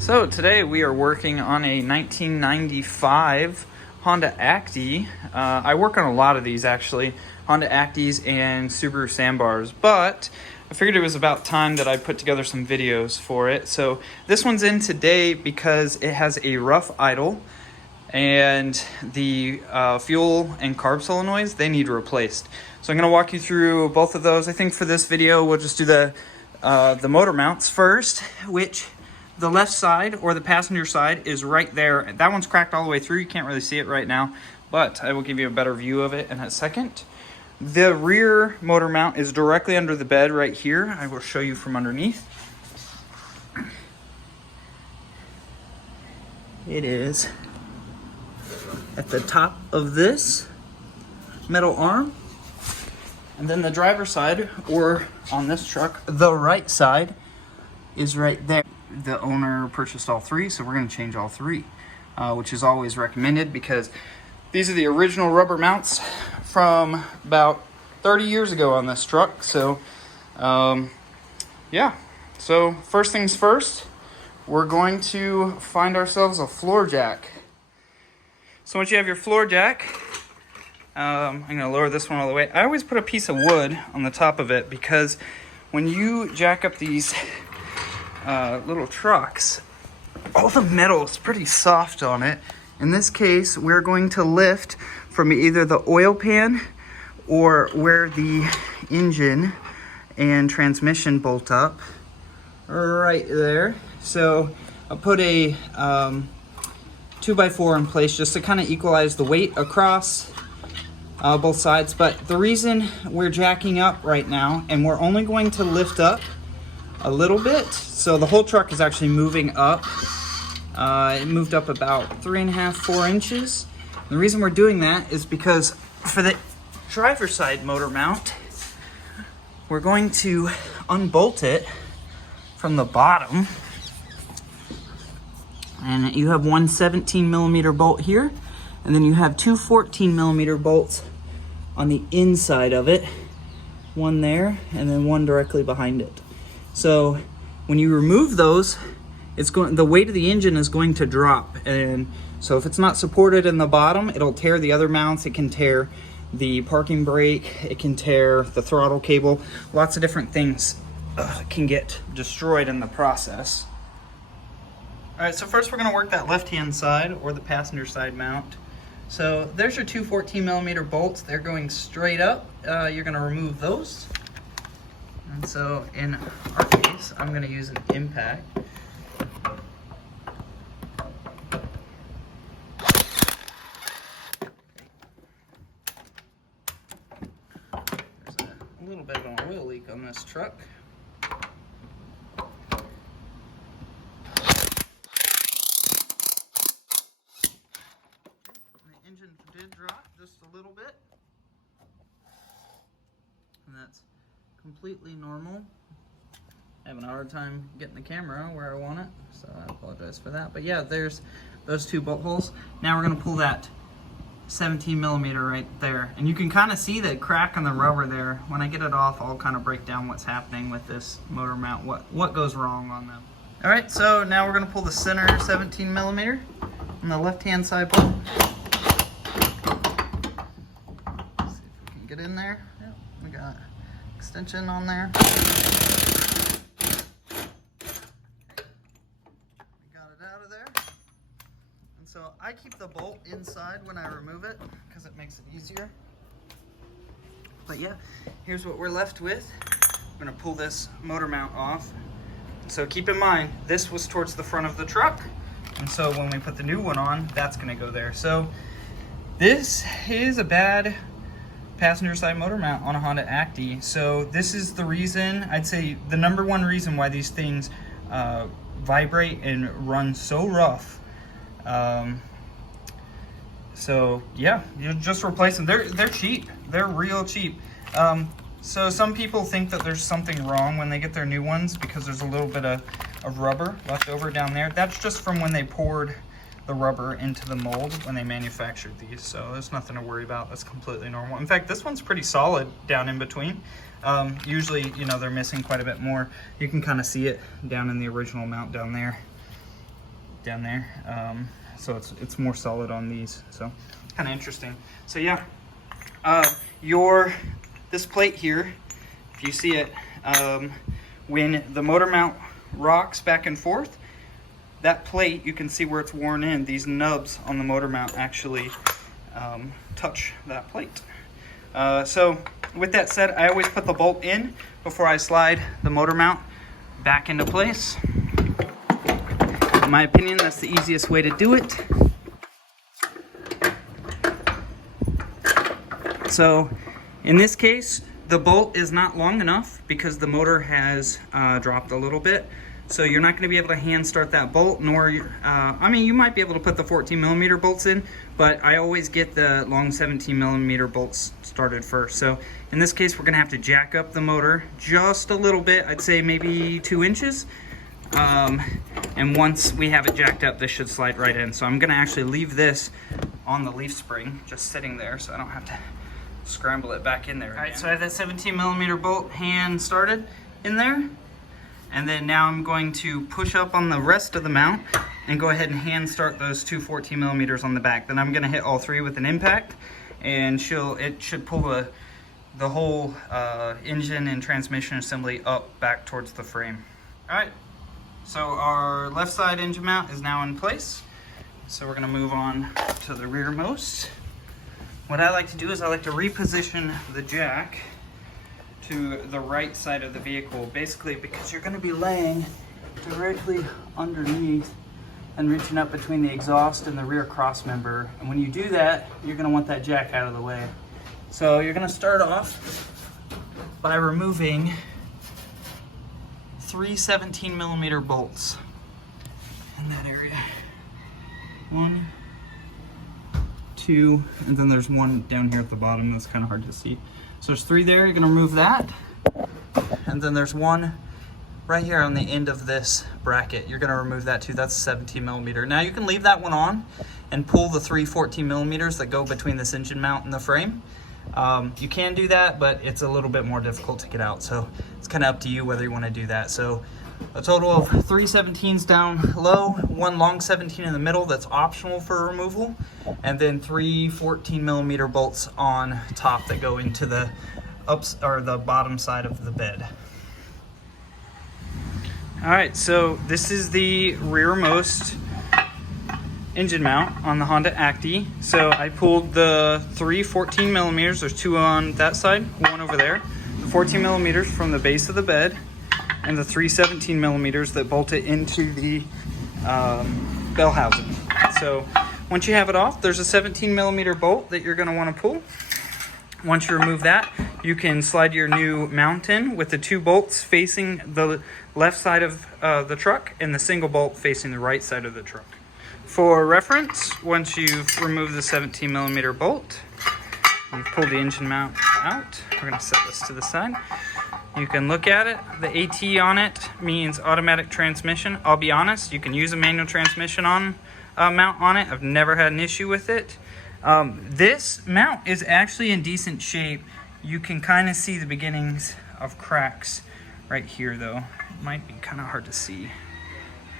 So today we are working on a 1995 Honda Acty. I work on a lot of these actually, Honda Actys and Subaru Sandbars, but I figured it was about time that I put together some videos for it. So this one's in today because it has a rough idle and the fuel and carb solenoids, they need replaced. So I'm going to walk you through both of those. I think for this video we'll just do the motor mounts first, which the left side or the passenger side is right there. That one's cracked all the way through. You can't really see it right now, but I will give you a better view of it in a second. The rear motor mount is directly under the bed right here. I will show you from underneath. It is at the top of this metal arm. And then the driver's side, or on this truck, the right side is right there. The owner purchased all three, so we're going to change all three, which is always recommended because these are the original rubber mounts from about 30 years ago on this truck. So yeah, so first things first, we're going to find ourselves a floor jack. So once you have your floor jack, I'm going to lower this one all the way. I always put a piece of wood on the top of it because when you jack up these little trucks, all the metal is pretty soft on it. In this case, we're going to lift from either the oil pan or where the engine and transmission bolt up right there. So I'll put a 2x4 in place just to kind of equalize the weight across both sides. But the reason we're jacking up right now, and we're only going to lift up a little bit, so the whole truck is actually moving up. It moved up about 3.5, 4 inches. The reason we're doing that is because for the driver's side motor mount, we're going to unbolt it from the bottom. And you have one 17mm bolt here, and then you have two 14mm bolts on the inside of it. One there, and then one directly behind it. So when you remove those, the weight of the engine is going to drop, and so if it's not supported in the bottom, it'll tear the other mounts. It can tear the parking brake, it can tear the throttle cable. Lots of different things can get destroyed in the process. All right, so first we're going to work that left-hand side or the passenger side mount. So there's your two 14mm bolts. They're going straight up. You're going to remove those. And so in our case, I'm going to use an impact. There's a little bit of an oil leak on this truck. The engine did drop just a little bit. And that's completely normal. Having a hard time getting the camera where I want it, so I apologize for that. But yeah, there's those two bolt holes. Now we're going to pull that 17mm right there, and you can kind of see the crack on the rubber there. When I get it off, I'll kind of break down what's happening with this motor mount, what goes wrong on them. All right, so now we're going to pull the center 17mm on the left-hand side bolt. Let's see if we can get in there. Yep, we got extension on there. We got it out of there. And so I keep the bolt inside when I remove it because it makes it easier. But yeah, here's what we're left with. I'm going to pull this motor mount off. So keep in mind, this was towards the front of the truck. And so when we put the new one on, that's going to go there. So this is a bad passenger side motor mount on a Honda Acty. So this is the reason, I'd say the number one reason why these things vibrate and run so rough. So yeah, you just replace them. They're cheap. They're real cheap. So some people think that there's something wrong when they get their new ones because there's a little bit of rubber left over down there. That's just from when they poured the rubber into the mold when they manufactured these, so there's nothing to worry about. That's completely normal. In fact, this one's pretty solid down in between. Usually, you know, they're missing quite a bit more. You can kind of see it down in the original mount down there. down there. So it's more solid on these. So kind of interesting. So yeah, this plate here, if you see it, when the motor mount rocks back and forth, that plate, you can see where it's worn in. These nubs on the motor mount actually touch that plate. So with that said, I always put the bolt in before I slide the motor mount back into place. In my opinion, that's the easiest way to do it. So in this case, the bolt is not long enough because the motor has dropped a little bit. So you're not going to be able to hand start that bolt, nor, I mean, you might be able to put the 14 millimeter bolts in, but I always get the long 17 millimeter bolts started first. So in this case, we're going to have to jack up the motor just a little bit. I'd say maybe 2 inches. And once we have it jacked up, this should slide right in. So I'm going to actually leave this on the leaf spring, just sitting there, so I don't have to scramble it back in there. All right, so I have that 17 millimeter bolt hand started in there. And then now I'm going to push up on the rest of the mount and go ahead and hand start those two 14 millimeters on the back. Then I'm going to hit all three with an impact, and it should pull the whole engine and transmission assembly up back towards the frame. All right, so our left side engine mount is now in place. So we're going to move on to the rearmost. What I like to do is I like to reposition the jack to the right side of the vehicle, basically because you're going to be laying directly underneath and reaching up between the exhaust and the rear cross member. And when you do that, you're going to want that jack out of the way. So you're going to start off by removing 3 17 millimeter bolts in that area. 1, 2, and then there's one down here at the bottom that's kind of hard to see. So there's 3 there, you're gonna remove that. And then there's one right here on the end of this bracket. You're gonna remove that too, that's 17 millimeter. Now you can leave that one on and pull the 3 14 millimeters that go between this engine mount and the frame. You can do that, but it's a little bit more difficult to get out. So it's kind of up to you whether you wanna do that. So a total of 3 17s down low, 1 long 17 in the middle that's optional for removal, and then 3 14 millimeter bolts on top that go into the the bottom side of the bed. All right, so this is the rearmost engine mount on the Honda Acty. So I pulled the 3 14 millimeters, there's 2 on that side, 1 over there, the 14 millimeters from the base of the bed, and the 3 17 millimeters that bolt it into the bell housing. So once you have it off, there's a 17 millimeter bolt that you're going to want to pull. Once you remove that, you can slide your new mount in with the 2 bolts facing the left side of the truck and the single bolt facing the right side of the truck. For reference, once you've removed the 17 millimeter bolt, you've pulled the engine mount out. We're going to set this to the side. You can look at it. The AT on it means automatic transmission. I'll be honest, you can use a manual transmission mount on it. I've never had an issue with it. This mount is actually in decent shape. You can kind of see the beginnings of cracks right here though. It might be kind of hard to see.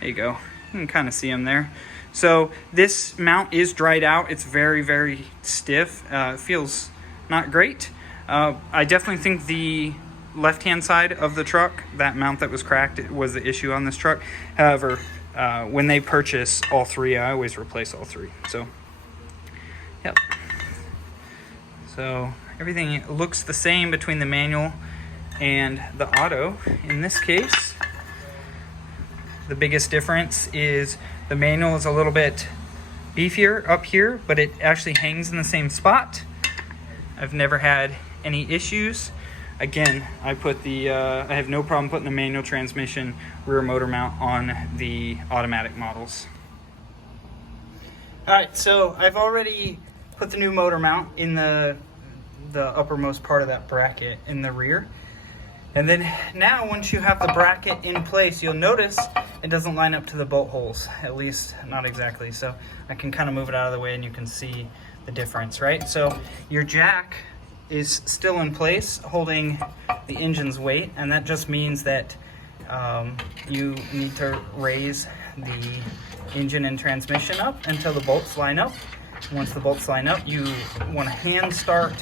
There you go. You can kind of see them there. So this mount is dried out. It's very, very stiff. It feels not great. I definitely think the left-hand side of the truck, that mount that was cracked, it was the issue on this truck. However, when they purchase all 3, I always replace all 3. So, yep. So everything looks the same between the manual and the auto. In this case, the biggest difference is the manual is a little bit beefier up here, but it actually hangs in the same spot. I've never had any issues. Again, I have no problem putting the manual transmission rear motor mount on the automatic models. All right, so I've already put the new motor mount in the uppermost part of that bracket in the rear. And then now once you have the bracket in place, you'll notice it doesn't line up to the bolt holes, at least not exactly. So I can kind of move it out of the way and you can see the difference, right? So your jack is still in place holding the engine's weight, and that just means that you need to raise the engine and transmission up until the bolts line up. Once the bolts line up, you want to hand start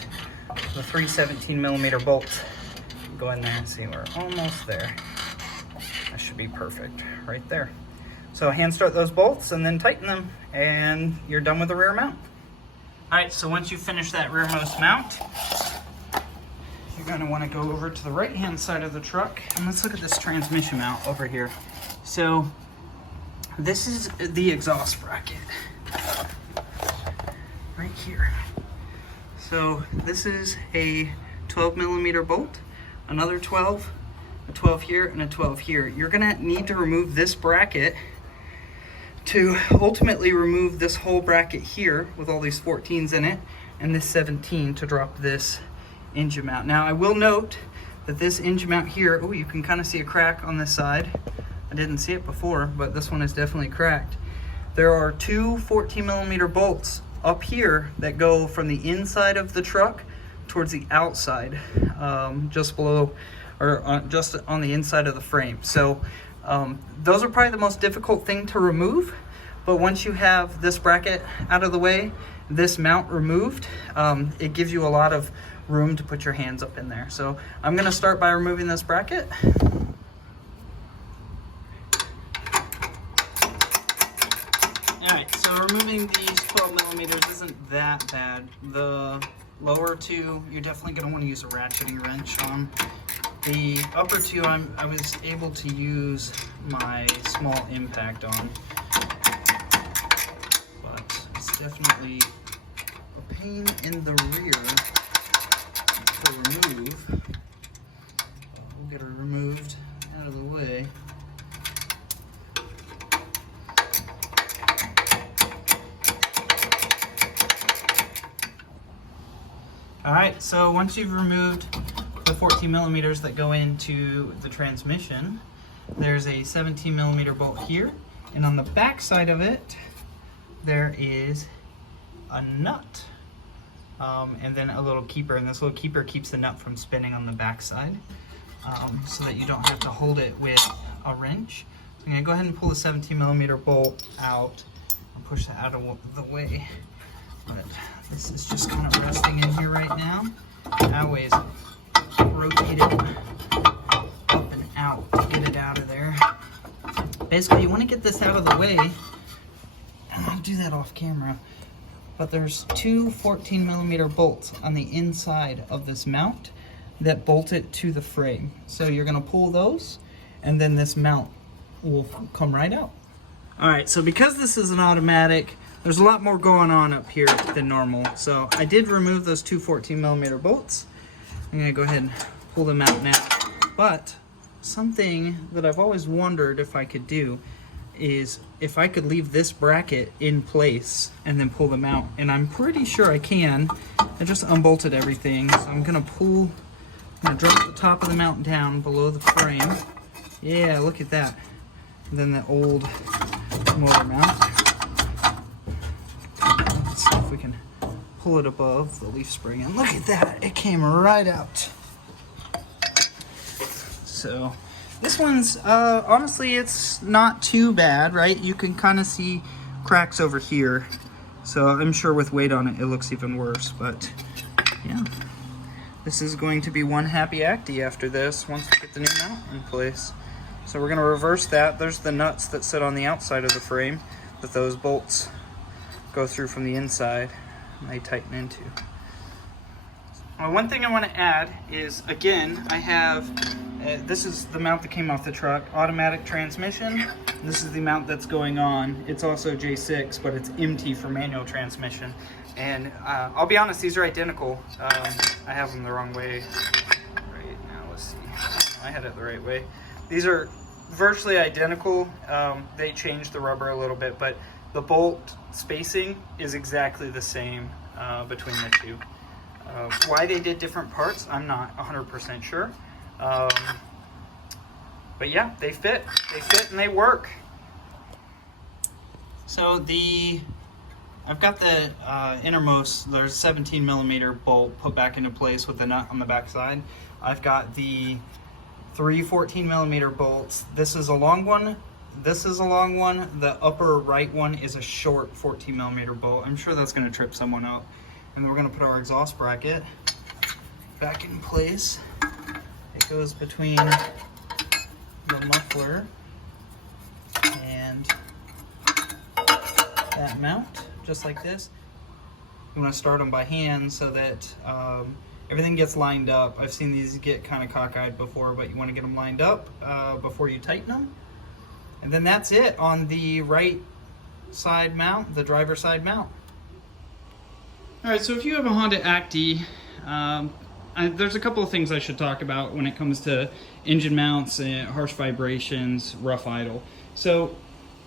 the 3 17mm bolts. Go in there and see, we're almost there. That should be perfect right there. So hand start those bolts and then tighten them, and you're done with the rear mount. All right, so once you finish that rearmost mount, you're gonna wanna go over to the right-hand side of the truck, and let's look at this transmission mount over here. So this is the exhaust bracket right here. So this is a 12mm bolt, another 12, a 12 here, and a 12 here. You're gonna need to remove this bracket to ultimately remove this whole bracket here with all these 14s in it, and this 17 to drop this engine mount. Now I will note that this engine mount here, oh, you can kind of see a crack on this side. I didn't see it before, but this one is definitely cracked. There are two 14mm bolts up here that go from the inside of the truck towards the outside, just below, or just on the inside of the frame. So those are probably the most difficult thing to remove, but once you have this bracket out of the way, this mount removed, it gives you a lot of room to put your hands up in there. So I'm gonna start by removing this bracket. Alright, so removing these 12mm isn't that bad. The lower two, you're definitely gonna wanna use a ratcheting wrench on. The upper two, I was able to use my small impact on, but it's definitely a pain in the rear to remove. We'll get her removed out of the way. All right, so once you've removed the 14mm that go into the transmission, there's a 17mm bolt here, and on the back side of it there is a nut, and then a little keeper, and this little keeper keeps the nut from spinning on the back side, so that you don't have to hold it with a wrench. So I'm going to go ahead and pull the 17mm bolt out and push that out of the way, but this is just kind of resting in here right now. I always rotate it up and out to get it out of there. Basically, you want to get this out of the way, and I'll do that off camera, but there's two 14mm bolts on the inside of this mount that bolt it to the frame. So you're going to pull those, and then this mount will come right out. Alright, so because this is an automatic, there's a lot more going on up here than normal. So I did remove those two 14mm bolts. I'm going to go ahead and pull them out now. But something that I've always wondered if I could do is if I could leave this bracket in place and then pull them out. And I'm pretty sure I can. I just unbolted everything. So I'm going to drop the top of the mount down below the frame. Yeah, look at that. And then the old motor mount. Let's see if we can pull it above the leaf spring, and look at that, it came right out. So this one's honestly, it's not too bad, right? You can kind of see cracks over here, so I'm sure with weight on it, it looks even worse. But yeah, this is going to be one happy Acty after this, once we get the new mount in place. So we're going to reverse that. There's the nuts that sit on the outside of the frame that those bolts go through from the inside, and they tighten into. One thing I want to add is, again, I have, this is the mount that came off the truck, automatic transmission. This is the mount that's going on. It's also J6, but it's MT for manual transmission. And I'll be honest, these are identical. I have them the wrong way right now. Let's see. I had it the right way. These are virtually identical. They changed the rubber a little bit, but the bolt spacing is exactly the same between the two. Why they did different parts, I'm not 100% sure. But yeah, they fit and they work. So I've got the innermost, there's 17mm bolt put back into place with the nut on the back side. I've got the 3 14mm bolts. This is a long one. This is a long one. The upper right one is a short 14mm bolt. I'm sure that's going to trip someone up. And then we're going to put our exhaust bracket back in place. It goes between the muffler and that mount, just like this. You want to start them by hand so that everything gets lined up. I've seen these get kind of cockeyed before, but you want to get them lined up before you tighten them. And then that's it on the right side mount, the driver's side mount. All right, so if you have a Honda Acty, there's a couple of things I should talk about when it comes to engine mounts, harsh vibrations, rough idle. So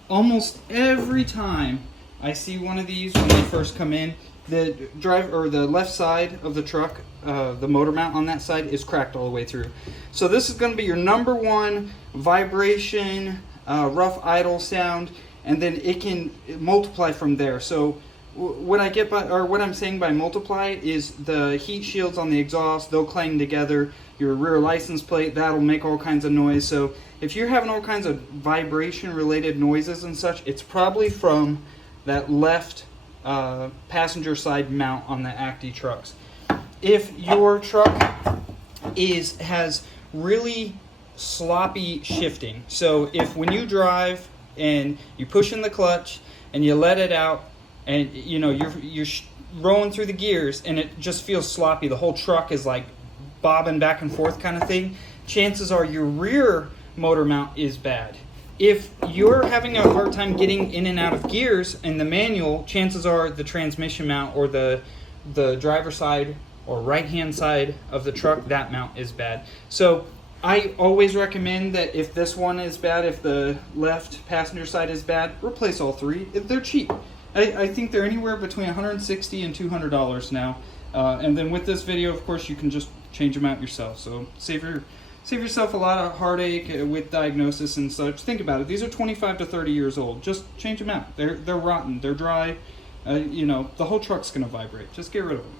almost every time I see one of these when they first come in, the left side of the truck, the motor mount on that side is cracked all the way through. So this is going to be your number one vibration, rough idle sound, and then it can multiply from there. So what I'm saying by multiply is the heat shields on the exhaust, they'll clang together. Your rear license plate, that'll make all kinds of noise. So if you're having all kinds of vibration related noises and such, it's probably from that left passenger side mount on the Acty trucks. If your truck has really sloppy shifting, so if when you drive and you push in the clutch and you let it out and you're rolling through the gears and it just feels sloppy, the whole truck is like bobbing back and forth kind of thing, chances are your rear motor mount is bad. If you're having a hard time getting in and out of gears in the manual, chances are the transmission mount or the driver's side or right-hand side of the truck, that mount is bad. So I always recommend that if this one is bad, if the left passenger side is bad, replace all three. They're cheap. I think they're anywhere between $160 and $200 now. And then with this video, of course, you can just change them out yourself. So save yourself a lot of heartache with diagnosis and such. Think about it. These are 25 to 30 years old. Just change them out. They're rotten. They're dry. The whole truck's going to vibrate. Just get rid of them.